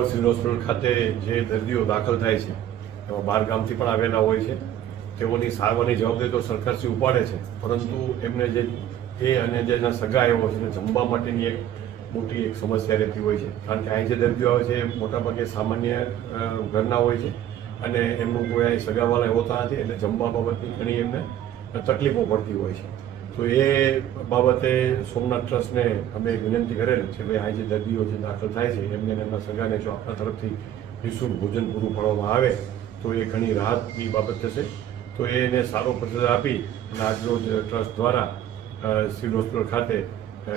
Veraval civil hospital ખાતે જે દર્દીઓ દાખલ થાય છે, એમાં બાર ગામથી પણ આવેલા હોય છે, તેઓની સારવારની જવાબદારી તો સરકારશ્રી ઉપાડે છે, પરંતુ એમને જે એ અને જે એના સગા એવો છે જમવા માટેની એક મોટી એક સમસ્યા રહેતી હોય છે, કારણ કે અહીં જે દર્દીઓ આવે છે, એ મોટાભાગે સામાન્ય ઘરના હોય છે, અને એમનું કોઈ અહીં સગાવાલા હોતા નથી, એટલે જમવા બાબતની ઘણી એમને તકલીફો પડતી હોય છે. તો એ બાબતે સોમનાથ ટ્રસ્ટને અમે વિનંતી કરેલ છે, ભાઈ અહીં જે દર્દીઓ જે દાખલ થાય છે, એમને એમના સગાને જો આપણા તરફથી નિઃશુલ્ક ભોજન પૂરું પાડવામાં આવે, તો એ ઘણી રાહતની બાબત થશે. તો એને સારો પ્રતિસાદ આપી અને આજરોજ ટ્રસ્ટ દ્વારા સિવિલ હોસ્પિટલ ખાતે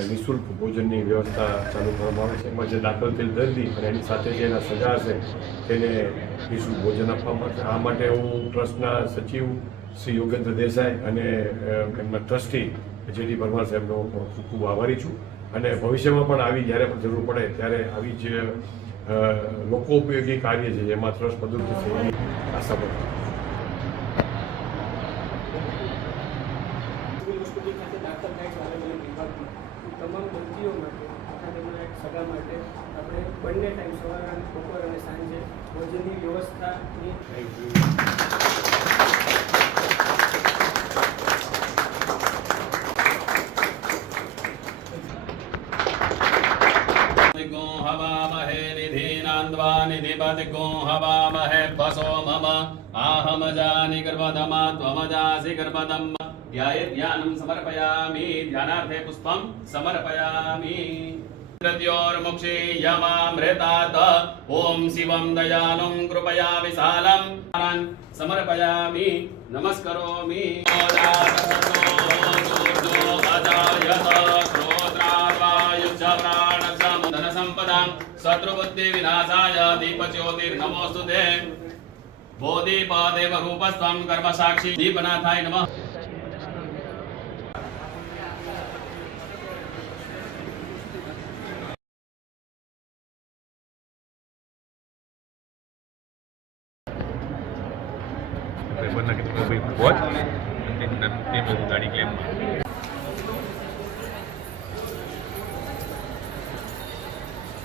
નિઃશુલ્ક ભોજનની વ્યવસ્થા ચાલુ કરવામાં આવે છે. એમાં જે દાખલ થયેલ દર્દી અને એની સાથે જે એના સગા હશે, તેને નિઃશુલ્ક ભોજન આપવામાં માટે. આ માટે હું ટ્રસ્ટના સચિવ શ્રી યોગેન્દ્ર દેસાઈ અને એમના ટ્રસ્ટી જેડી પરમાર સાહેબનો ખૂબ ખૂબ આભારી છું. અને ભવિષ્યમાં પણ આવી જ્યારે પણ જરૂર પડે ત્યારે આવી જ લોકો ઉપયોગી કાર્ય છે જેમાં ટ્રસ્ટ મદદ થશે એની આશા છે આપણે બંને ટાઈમ સવાર બપોર અને સાંજે ભોજનની વ્યવસ્થાની हवामहे निधीनान्द्वा निधिपतिगो हवामहे वसो मम आहमजानि गर्भधमा त्वमजासि गर्भधम् ध्याये ध्यानं समर्पयामि ध्यानार्थे पुष्पं समर्पयामि मृत्योर्मुक्षे यमामृतात् ॐ शिवं दयालुं कृपया विशालं समर्पयामि नमस्करोमि शत्रुबुद्धि विनाशाय दीपज्योतिर नमोस्तुते बोधिपादे बहुपस्त्वं कर्मसाक्षी दीपनाथाय नमः What? And then, then, then, then, then, then, then,